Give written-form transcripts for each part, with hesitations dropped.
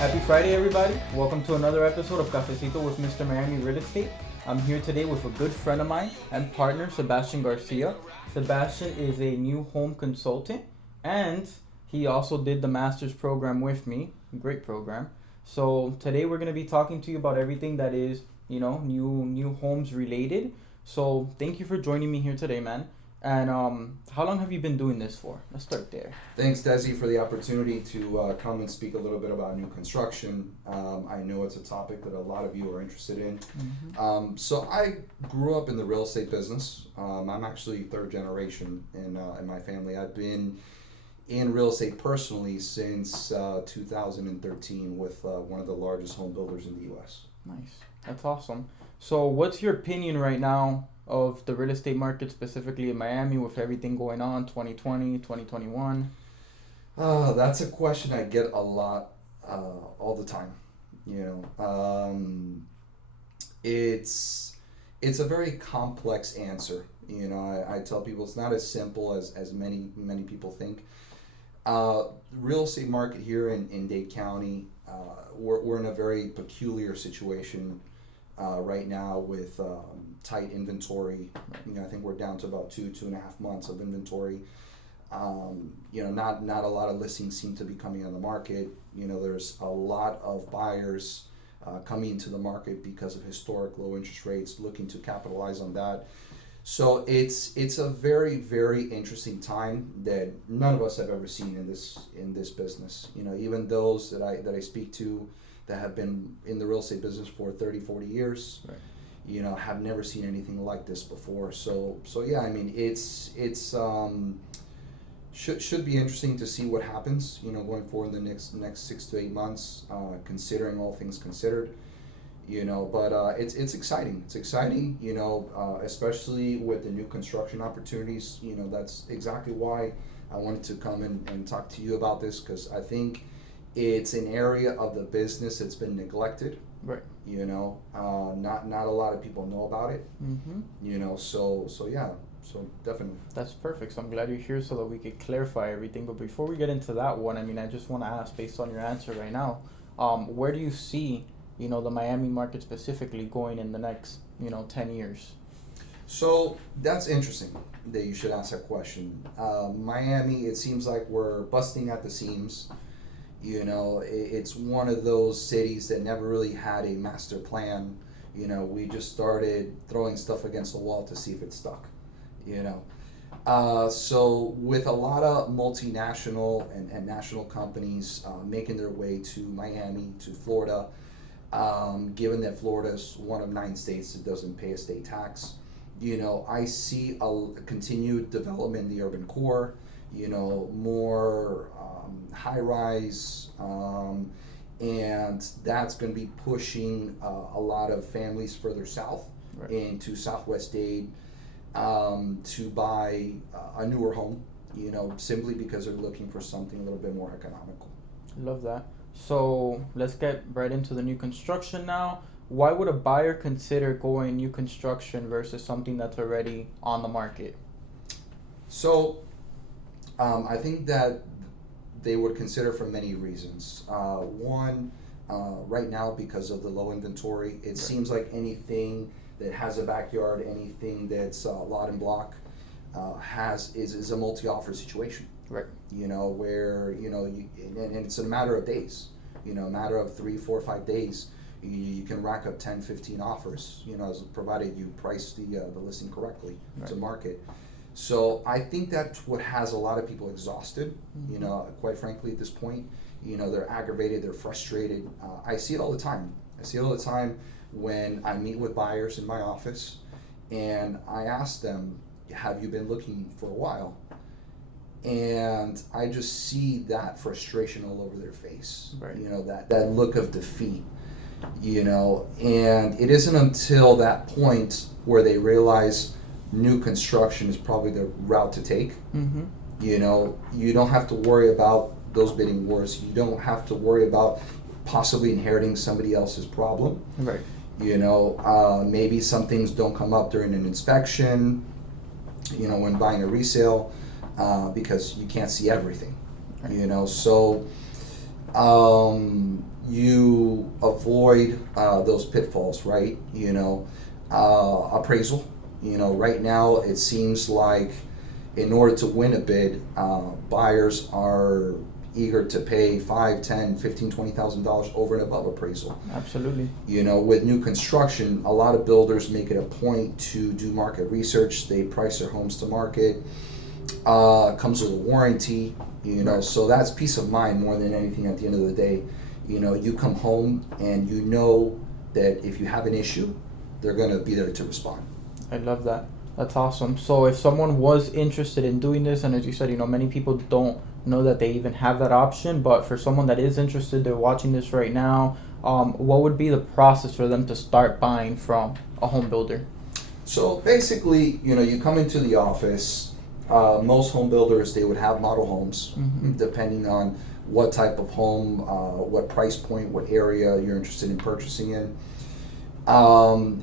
Happy Friday, everybody. Welcome to another episode of Cafecito with Mr. Miami Real Estate. I'm here today with a good friend of mine and partner, Sebastian Garcia. Sebastian is a new home consultant, and he also did the master's program with me. Great program. So today we're going to be talking to you about everything that is, new homes related. So thank you for joining me here today, man. And how long have you been doing this for? Let's start there. Thanks, Desi, for the opportunity to come and speak a little bit about new construction. I know it's a topic that a lot of you are interested in. Mm-hmm. So I grew up in the real estate business. I'm actually third generation in my family. I've been in real estate personally since 2013 with one of the largest home builders in the U.S. Nice. That's awesome. So what's your opinion right now of the real estate market, specifically in Miami, with everything going on, 2020, 2021? That's a question I get a lot all the time. It's a very complex answer. I tell people it's not as simple as many people think. Real estate market here in Dade County, we're in a very peculiar situation right now with tight inventory. I think we're down to about 2.5 months of inventory. Not a lot of listings seem to be coming on the market. There's a lot of buyers coming into the market because of historic low interest rates, looking to capitalize on that. So it's a very, very interesting time that none of us have ever seen in this business. Even those that I speak to that have been in the real estate business for 30-40 years, Right. Have never seen anything like this before. So yeah, I mean, it's should be interesting to see what happens, going forward in the next 6 to 8 months, considering all things considered. But it's exciting. It's exciting, especially with the new construction opportunities. That's exactly why I wanted to come and talk to you about this, because I think it's an area of the business that's been neglected. Right. Not a lot of people know about it. Mm-hmm. So yeah, so definitely. That's perfect. So I'm glad you're here so that we could clarify everything. But before we get into that one, I just want to ask, based on your answer right now, where do you see, the Miami market specifically going in the next, 10 years? So that's interesting that you should ask that question. Miami, it seems like we're busting at the seams. It's one of those cities that never really had a master plan. We just started throwing stuff against the wall to see if it stuck. So with a lot of multinational and national companies making their way to Miami, to Florida, given that Florida is one of 9 states that doesn't pay a state tax, I see a continued development in the urban core, more high-rise, and that's going to be pushing a lot of families further south, right, into Southwest Dade to buy a newer home, simply because they're looking for something a little bit more economical. Love that. So let's get right into the new construction now. Why would a buyer consider going new construction versus something that's already on the market? So I think that they would consider for many reasons. One, right now, because of the low inventory, it seems like anything that has a backyard, anything that's lot and block, is a multi-offer situation. Right. Where and it's a matter of days. A matter of 3, 4, 5 days, you can rack up 10, 15 offers. As provided you price the listing correctly, right, to market. So I think that's what has a lot of people exhausted. Mm-hmm. Quite frankly, at this point, they're aggravated, they're frustrated. I see it all the time. When I meet with buyers in my office, and I ask them, "Have you been looking for a while?" And I just see that frustration all over their face. Right. That look of defeat. And it isn't until that point where they realize new construction is probably the route to take. Mm-hmm. You don't have to worry about those bidding wars. You don't have to worry about possibly inheriting somebody else's problem. Right. Maybe some things don't come up during an inspection, when buying a resale, because you can't see everything. Right. So you avoid those pitfalls, right? Appraisal. Right now it seems like in order to win a bid, buyers are eager to pay $5, $10, $15, $20,000 over and above appraisal. Absolutely. With new construction, a lot of builders make it a point to do market research. They price their homes to market. Comes with a warranty. Right. So that's peace of mind more than anything. At the end of the day, you come home and you know that if you have an issue, they're gonna be there to respond. I love that. That's awesome. So if someone was interested in doing this, and as you said, many people don't know that they even have that option, but for someone that is interested, they're watching this right now, what would be the process for them to start buying from a home builder? So basically, you come into the office. Most home builders, they would have model homes, Mm-hmm. depending on what type of home, what price point, what area you're interested in purchasing in.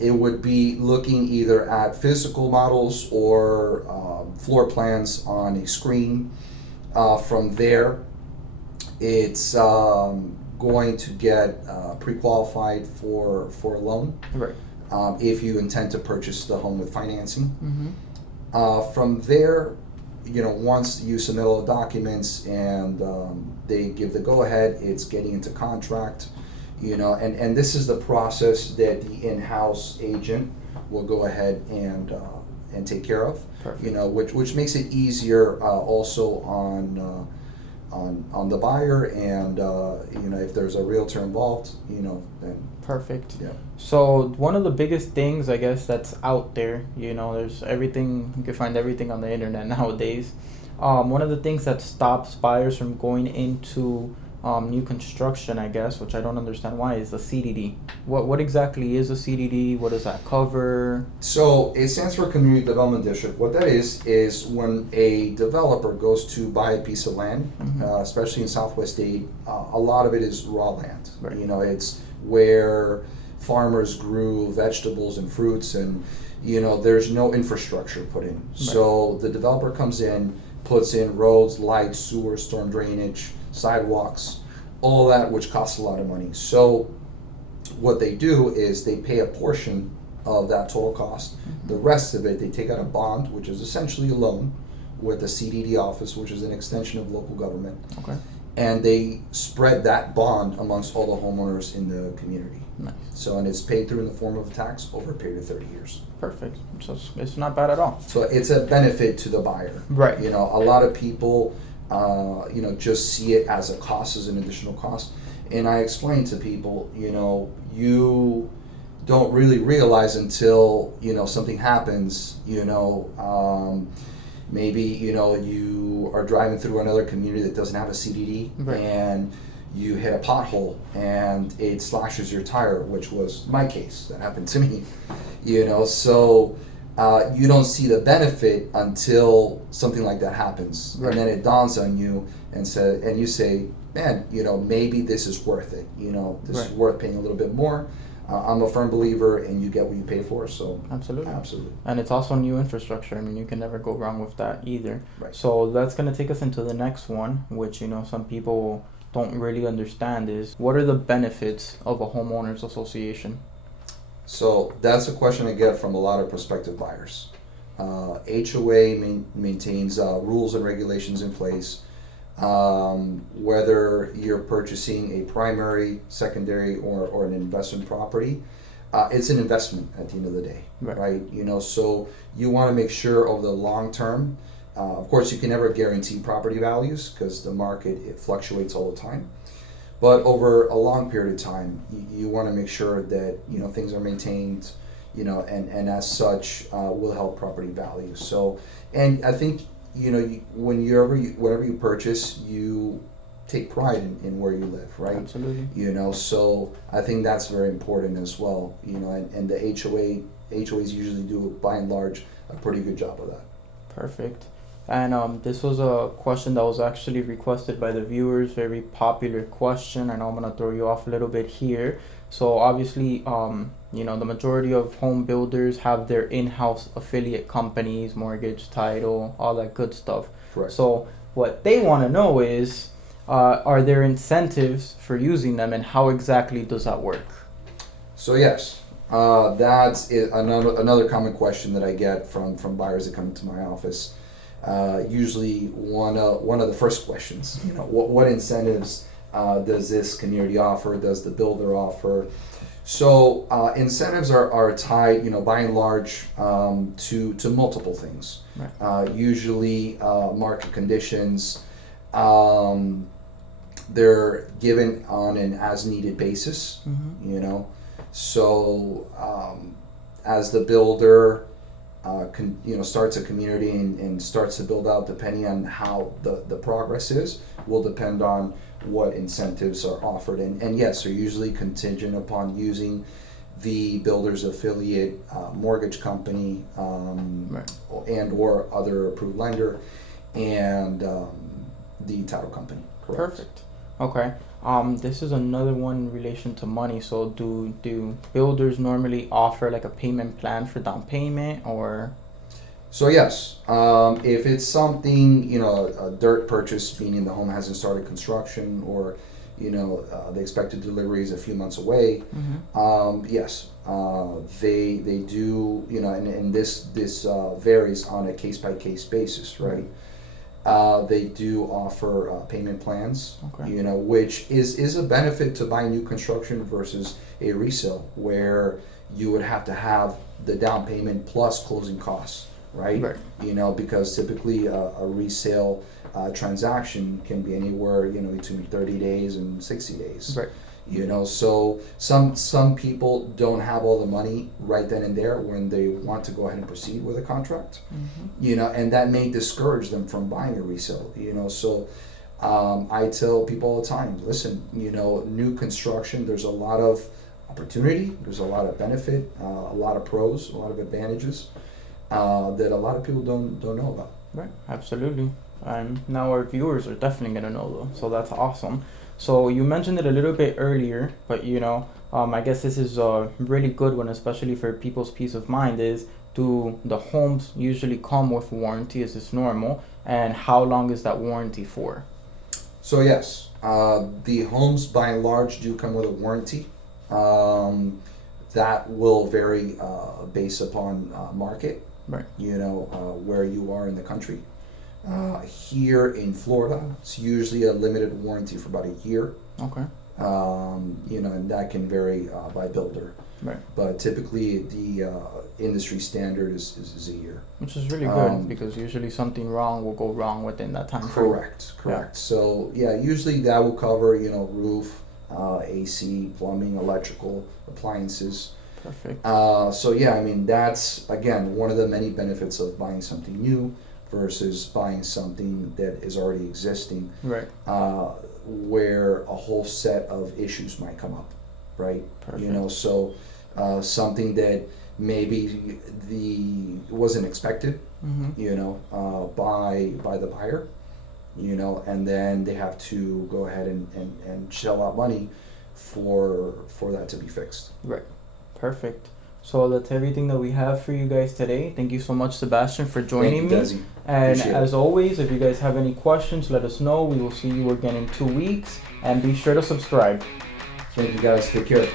It would be looking either at physical models or floor plans on a screen. From there, it's going to get pre-qualified for a loan. Right. If you intend to purchase the home with financing. Mm-hmm. From there, once you submit all the documents and they give the go-ahead, it's getting into contract, and this is the process that the in-house agent will go ahead and take care of. Perfect. Which makes it easier also on the buyer, and if there's a realtor involved, then Perfect. yeah. So one of the biggest things, I guess, that's out there, there's everything, you can find everything on the internet nowadays. One of the things that stops buyers from going into new construction, I guess, which I don't understand why, is the CDD. What exactly is a CDD? What does that cover? So it stands for Community Development District. What that is when a developer goes to buy a piece of land, Mm-hmm. especially in Southwest State, a lot of it is raw land. Right. It's where farmers grew vegetables and fruits, and there's no infrastructure put in. So the developer comes in, puts in roads, lights, sewer, storm drainage, sidewalks, all that, which costs a lot of money. So what they do is they pay a portion of that total cost. Mm-hmm. The rest of it, they take out a bond, which is essentially a loan, with the CDD office, which is an extension of local government. Okay. And they spread that bond amongst all the homeowners in the community. Nice. So, and it's paid through in the form of a tax over a period of 30 years. Perfect. So it's not bad at all. So it's a benefit to the buyer. Right. A lot of people, just see it as a cost, as an additional cost. And I explain to people, you don't really realize until, something happens, maybe, you are driving through another community that doesn't have a CDD, Right. and you hit a pothole and it slashes your tire, which was my case. That happened to me, so you don't see the benefit until something like that happens. Right. And then it dawns on you and you say, man, maybe this is worth it. This Right. is worth paying a little bit more. I'm a firm believer in you get what you pay for, so Absolutely. absolutely. And it's also new infrastructure. I mean, you can never go wrong with that either. Right. So that's going to take us into the next one, which, some people don't really understand, is what are the benefits of a homeowners association? So that's a question I get from a lot of prospective buyers. HOA maintains rules and regulations in place. Whether you're purchasing a primary, secondary, or an investment property, it's an investment at the end of the day, Right. So you want to make sure over the long term. Of course, you can never guarantee property values because the market, it fluctuates all the time. But over a long period of time, you want to make sure that things are maintained, and as such will help property values. So, and I think whenever you purchase, you take pride in where you live, right? Absolutely. So I think that's very important as well. And the HOAs usually do, by and large, a pretty good job of that. Perfect. And this was a question that was actually requested by the viewers, very popular question. I know I'm going to throw you off a little bit here. So obviously, the majority of home builders have their in-house affiliate companies, mortgage, title, all that good stuff. Correct. So what they want to know is, are there incentives for using them, and how exactly does that work? So yes, that's another common question that I get from buyers that come to my office. Usually, one of the first questions, what incentives does this community offer? Does the builder offer? So incentives are tied, by and large, to multiple things. Right. Usually, market conditions. They're given on an as-needed basis. Mm-hmm. So as the builder, starts a community and starts to build out, depending on how the progress is, will depend on what incentives are offered. And yes, they're usually contingent upon using the builder's affiliate mortgage company, Right. and or other approved lender, and the title company. Correct. Perfect. Okay. This is another one in relation to money. So do builders normally offer like a payment plan for down payment, or? So yes, if it's something, a dirt purchase, meaning the home hasn't started construction, or the expected delivery is a few months away, Mm-hmm. yes, they do, and this varies on a case by case basis, right? They do offer payment plans, Okay. which is a benefit to buy new construction versus a resale, where you would have to have the down payment plus closing costs, right? Right. Because typically a resale transaction can be anywhere, between 30 days and 60 days. Right. So some people don't have all the money right then and there when they want to go ahead and proceed with a contract, Mm-hmm. and that may discourage them from buying a resale. So I tell people all the time, listen, new construction, there's a lot of opportunity, there's a lot of benefit, a lot of pros, a lot of advantages that a lot of people don't know about. Right. Absolutely. And now our viewers are definitely gonna know though. So that's awesome. So you mentioned it a little bit earlier, but I guess this is a really good one, especially for people's peace of mind. Is, do the homes usually come with warranty? Is this normal? And how long is that warranty for? So yes, the homes by and large do come with a warranty. That will vary based upon market. Right. Where you are in the country. Here in Florida, it's usually a limited warranty for about a year. Okay. And that can vary by builder. Right. But typically, the industry standard is a year. Which is really good, because usually something wrong will go wrong within that time frame. Correct. So yeah, usually that will cover roof, AC, plumbing, electrical, appliances. Perfect. So yeah, that's again one of the many benefits of buying something new versus buying something that is already existing. Right. Where a whole set of issues might come up, right? Perfect. So something that maybe wasn't expected, Mm-hmm. by the buyer, and then they have to go ahead and shell out money for that to be fixed. Right. Perfect. So that's everything that we have for you guys today. Thank you so much, Sebastian, for joining me. Desi. And Appreciate as it. always, if you guys have any questions, let us know. We will see you again in 2 weeks. And be sure to subscribe. Thank you guys. Take care.